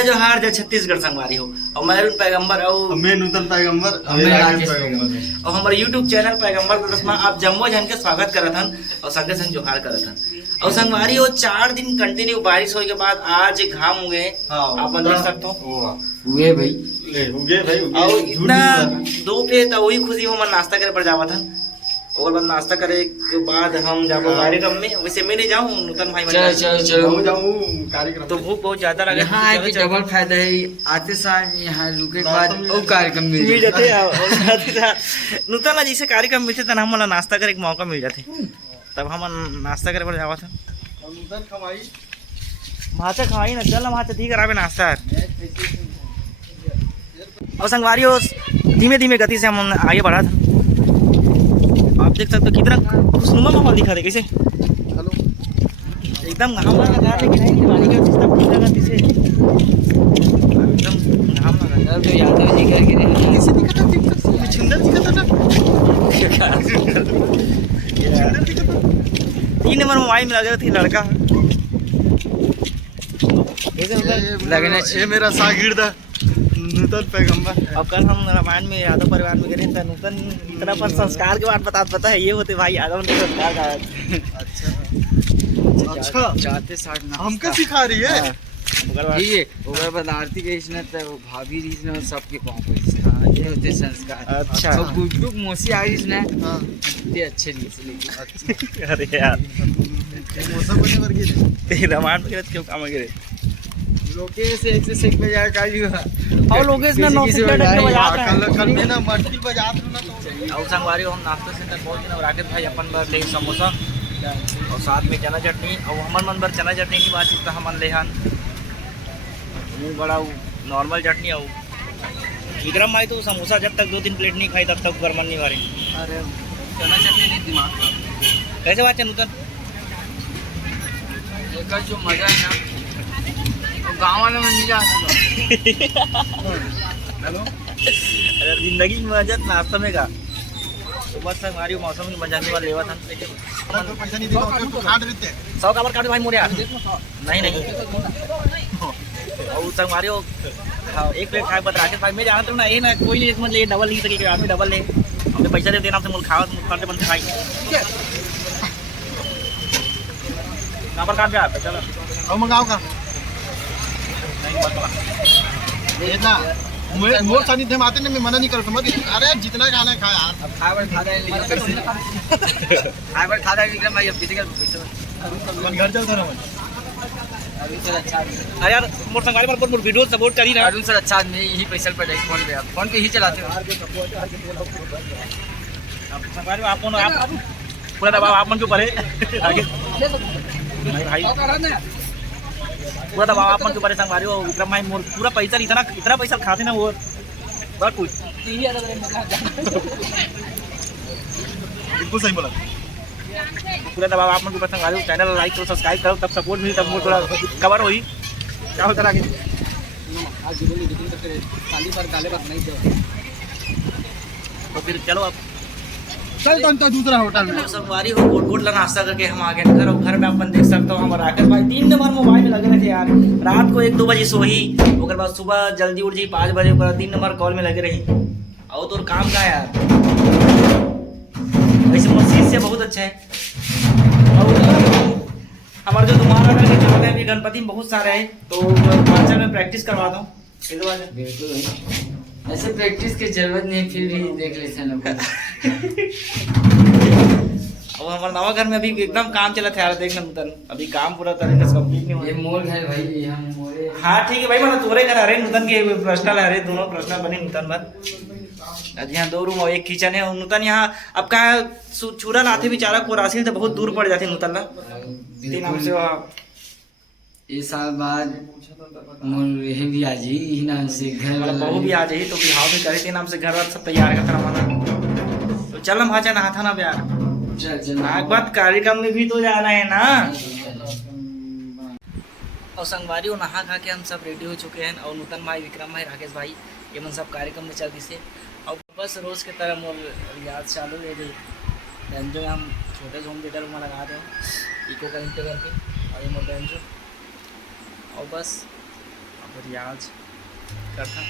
जय जोहार जय छत्तीसगढ़ संगवारी हो और मैं पैगंबर और मैं नूतन पैगंबर और हमारे यूट्यूब चैनल पैगंबर प्लस में आप जम्मो जन के स्वागत करत हन और संगे संग जोहार करत हन और संगवारी हो 4 दिन कंटिन्यू बारिश होने के बाद आज घाम उगे आप देख सकते हो हुए भाई और इतना धूप है तो वही खुशी हो मन नाश्ता करे पर जावत हन और बाद नाश्ता करे के बाद हम जाबो कार्यक्रम में वैसे मैं नहीं जाऊं नूतन भाई चलो जाऊं कार्यक्रम तो भूख बहुत ज्यादा लगे यहाँ आके डबल फायदा है। आते साल यहाँ रुके के बाद वो कार्यक्रम मिल जाते हैं नूतन जैसे कार्यक्रम मिलते तब हम नाश्ता करे के मौका मिल जाते तब हम नाश्ता करे पर जावा था नूतन खवाई भाषा खवाई ना चल वहाँ ठीक करावे नाश्ता और संगवारी हो धीमे धीमे गति से हम आगे बढ़ा था। आप देख सकते हो कितना खुशनुमा माहौल दिखा दे कैसे हेलो एकदम घाम लगा लेकिन है पानी का सिस्टम ठीक लगा दिसे एकदम घाम लगा तो यादव जी करके रहे किसी दिखता है सुंदर दिखता ना सुंदर दिखता 3 नंबर मोबाइल में लगे थे लड़का लगना ये मेरा शागिर्द नूतन पैगंबर। अब कल हम रामायण में यादव परिवार में गए थे नूतन इतना पर संस्कार के बाद पता है ये होते भाई यादव ने संस्कार का अच्छा चाहते साथ ना हमको सिखा रही है ठीक है ओकर बाद आरती के इसने तो भाभी रीस ने सबके पाँव पर ये होते संस्कार। अच्छा और गुड्डू मौसी आ रही ने हां इतने अच्छे रीस लेकिन अरे यार मौसम बने वर्गी ते रामायण में क्यों काम करे लोकेश 106 बजा का जी और लोकेश ने 9 से बजा कल में ना मटकी बजा दो ना तो और संगवारी हम नाश्ता सेंटर पहुंच गए और राकेश भाई अपन बर ले समोसा और साथ में चना चटनी और हमन मन बर चना चटनी की बात तो हमन ले हन वो बड़ा नॉर्मल चटनी और विक्रम भाई तो समोसा जब तक 2-3 प्लेट नहीं खाई तब तक मन नहीं मारे। अरे चना चटनी नहीं दिमाग कैसे बात है नूतन एक जो मजा है ना गाँव वाले में मिला हेलो अरे जिंदगी में मजा नाश्ता में का तो बस हमारी मौसम की मजा के बाद लेवा था तो पैसा नहीं देगा उसको काट देते हैं 100 का काट भाई मोरे नहीं और संग मारियो एक प्लेट खाए बता राकेश भाई मैं जानता हूँ ना ये ना कोई नहीं मतलब ये डबल नहीं सके आदमी डबल ले हमने पैसा दे देना आपसे मुल खाओ खाते बनते खाई कहाँ पर काट गया चलो और मंगाओ का ये ना मोर सानिध्य में आते ना मैं मना नहीं करता मत अरे जितना खाना खा यार अब खाए खा रहे हैं लेकिन खाए खा रहे हैं लेकिन भाई अब किसी का पैसा अपन घर चलता रहो अभी सर अच्छा अरे यार मोर संगारी पर मोर वीडियो सपोर्ट करी ना अरुण सर अच्छा आदमी यही पैसा पर फोन पे ही चलाते हो संगारी आप पूरा दबाव आप मन के ऊपर है आगे भाई पूरा दबाव आप मन के ऊपर संगवारी हो विक्रम भाई मोर पूरा पैसा इतना पैसा खाते ना वो बहुत कुछ बिल्कुल सही बोला पूरा दबाव आप मन के ऊपर संगवारी चैनल लाइक करो सब्सक्राइब करो तब सपोर्ट मिली तब मोर थोड़ा कवर होई क्या होता आगे तो फिर चलो अब चल तो दूसरा होटल में संगवारी हो गोट ला नाश्ता करके हम आ गए घर और घर में अपन देख सकते हो हमारा राकेश भाई 3 नंबर मोबाइल में लगे रहे थे यार रात को 1-2 बजे सोही ओकर बाद सुबह जल्दी उठ जी 5 बजे ओकर 3 नंबर कॉल में लगे रही और तो काम का यार वैसे मसीह से बहुत अच्छा है और हमारे जो तुम्हारा चाहते हैं गणपति में बहुत सारे हैं तो हिमाचल में प्रैक्टिस करवा दो बिल्कुल ऐसे प्रैक्टिस की जरूरत नहीं फिर भी देख लेते हैं लोग और हमारे नवा घर में अभी एकदम काम चला था यार देखना नूतन अभी काम पूरा तरह से कंप्लीट नहीं हुआ ये मोर है भाई हम मोरे हाँ ठीक है भाई मतलब तोरे घर हरे नूतन के पर्सनल हरे दोनों पर्सनल बने नूतन भर यहाँ 2 रूम और 1 किचन है और नूतन यहाँ अब कहा चूरा लाते बेचारा कोरासिल तो बहुत दूर पड़ जाती नूतन ना 3 नाम से वहाँ ये साल बाद मोर यही भी आ जी ही नाम से घर मतलब बहू भी आ जाही तो बिहाव भी करे 3 नाम से घर सब तैयार का करवाना तो चल हम भाचा नहा था ना प्यार नाक बात कार्यक्रम में भी तो जाना है ना और संगवारी और नहा खा के हम सब रेडी हो चुके हैं और नूतन भाई विक्रम भाई राकेश भाई ये मन सब कार्यक्रम में चल दिसे और बस रोज़ के तरह मोर रियाज चालू ले गई जो हम छोटे होम थिएटर में लगा दो इको कनेक्ट करके और ये मोर और बस रियाज करता।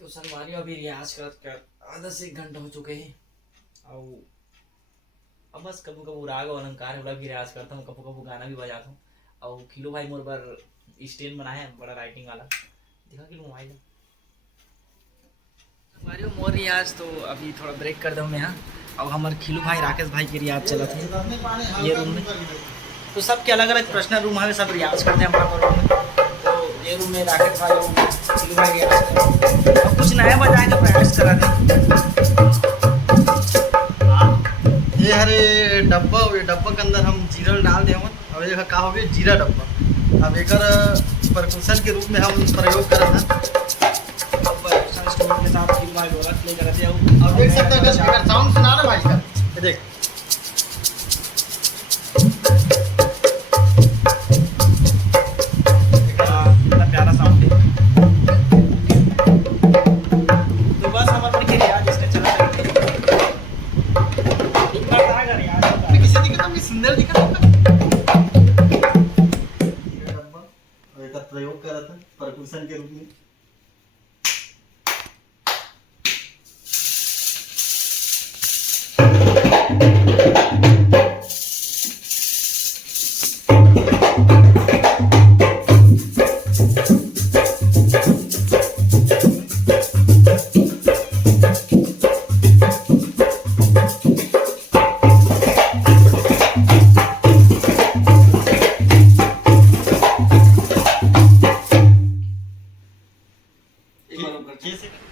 तो संगवारी अभी रियाज कर आधा से 1 घंटा हो चुके हैं। और अब बस कभी कभी राग और अलंकार वाला भी रियाज करता हूँ, कभी कभी गाना भी बजाता हूँ। और खिलो भाई मोर पर स्टैंड बनाया है बड़ा राइटिंग वाला, देखा कि मोबाइल हमारे मोर रियाज। तो अभी थोड़ा ब्रेक कर दूँ मैं यहाँ। और हमारे खिलू भाई राकेश भाई के रियाज चला थे ये रूम में। तो सबके अलग अलग पर्सनल रूम है, सब रियाज करते हैं हमारे रूम में। तो ये रूम में राकेश भाई और खिलू भाई रियाज करते हैं। और कुछ नया बजाएंगे, प्रयास कराते ये हरे डब्बा, ये डब्बा के अंदर हम जीरा डाल दे हम। अब ये का हो गया जीरा डब्बा। अब एक परकुशन के रूप में हम प्रयोग कर रहे हैं। के साथ खिलू भाई ढोलक प्ले करते हैं। अब देख सकते हैं अगर साउंड सुना रहा भाई का, ये देख प्रयोग करा था परकुशन के रूप में।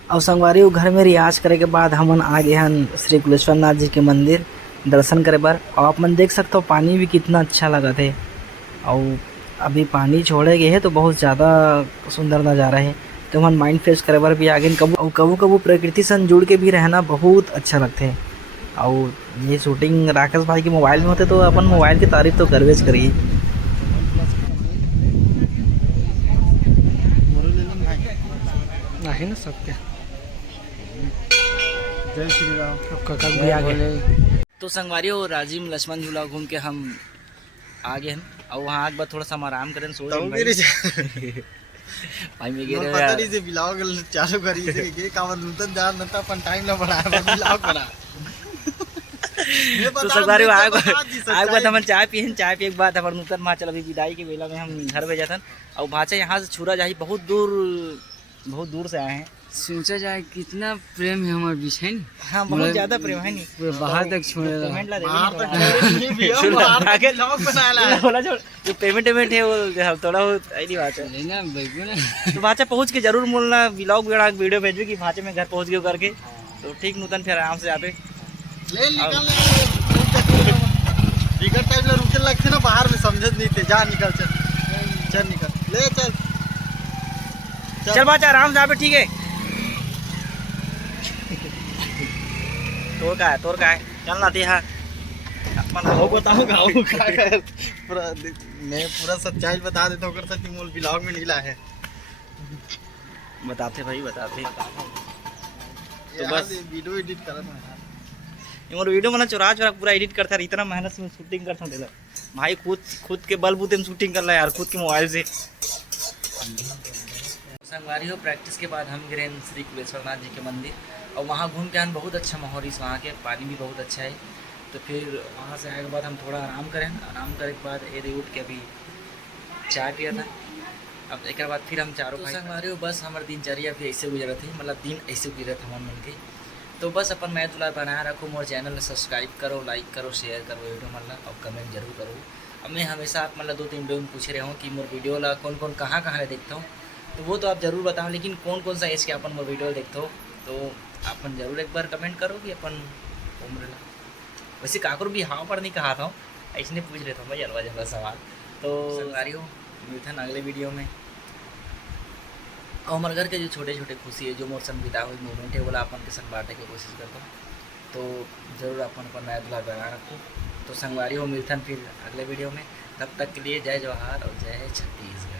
और संगवारी वो घर में रियाज करे के बाद हमन आ गए हन श्री कुलेश्वर नाथ जी के मंदिर दर्शन करे बर। और आप मन देख सकते हो पानी भी कितना अच्छा लगा थे। और अभी पानी छोड़े गए है तो बहुत ज़्यादा सुंदर नज़ारा है। तो हम माइंड फ्रेश करे बर भी आ गए। कबू कबू प्रकृति से जुड़ के भी रहना बहुत अच्छा लगते है। और ये शूटिंग राकेश भाई के मोबाइल में होते तो अपन मोबाइल की तारीफ तो करवेज करिए। है ना सबके जय श्री राम। काका भी आ गए। तो संगवारी हो राजीव लक्ष्मण झूला घूम के हम आ गए हैं। और वहाँ आग बाद थोड़ा सा हम आराम करें सोच भाई में गिरे पता नहीं से बिलाव चालू करी से के कावर नूतन दार नता अपन टाइम ना बढ़ाया बिलाव करा। तो संगवारी हो आग बाद हम चाय पिए के बाद हमारे नूतन माँ चल अभी विदाई के बेला में हम घर पे जाते। और भाचा यहाँ से छुरा जाही बहुत दूर से आए हैं। सोचा जाए कितना प्रेम है हमारे बीच है। हाँ बहुत ज्यादा प्रेम है नहीं बाहर तक छोड़े पेमेंट ला जो पेमेंट है वो थोड़ा ऐसी बात है लेना बैगो ना। तो भाचा पहुँच के जरूर बोलना व्लॉग बना वीडियो भेजो कि भाचा में घर पहुँच गए करके। तो ठीक नूतन फिर आराम से आते ले निकल टिकट टाइम में रुके लगते ना बाहर में समझत नहीं थे। जा निकल चल निकल ले चल बाचा आराम से आवे ठीक है। तोर का है चल ना हाँ वो बताऊंगा मैं पूरा सच्चाई बता देता हूँ सच मोल ब्लॉग में निकला है। बताते भाई बताते। तो बस वीडियो एडिट करना और वीडियो मैंने चुरा पूरा एडिट करता है। इतना मेहनत से शूटिंग करता हूँ भाई खुद के बलबूते में शूटिंग कर रहा है यार खुद के मोबाइल से। संगवारी हो प्रैक्टिस के बाद हम गए श्री कुलेश्वर नाथ जी के मंदिर। और वहाँ घूम के हम बहुत अच्छा माहौल इस वहाँ के पानी भी बहुत अच्छा है। तो फिर वहाँ से आने के बाद हम थोड़ा आराम करें। आराम करने के बाद ये उठ के अभी चाय पिया था। अब एक बाद फिर हम चारों भाई संगवारी हो बस हमारी दिनचर्या भी ऐसे गुजरा थी मतलब दिन ऐसे गुजरा था हमारे मन के। तो बस अपन मैं दुलार बनाया रखूँ मोर चैनल सब्सक्राइब करो लाइक करो शेयर करो वीडियो मतलब और कमेंट जरूर करो। अब मैं हमेशा आप मतलब 2-3 वीडियो में पूछ रहे हूँ कि मोर वीडियो ला कौन कहाँ देखता हूँ। तो वो तो आप ज़रूर बताओ लेकिन कौन सा एज के अपन मोर वीडियो देखते हो तो अपन ज़रूर एक बार कमेंट करो कि अपन उम्र ला वैसे काकुर भी हाँ पर नहीं कहा था ऐसे पूछ रहे थे भाई अलवा सवाल। तो संगवारी हो मिलते अगले वीडियो में। और हमारे घर के जो छोटे खुशी है जो मोर संग बिता हुई मोमेंट है वो अपन के संग बांटने की कोशिश करता हूँ। तो ज़रूर अपन नया दुला बना रखो। तो संगवारी हो मिलते फिर अगले वीडियो में। तब तक के लिए जय जवाहर और जय छत्तीसगढ़।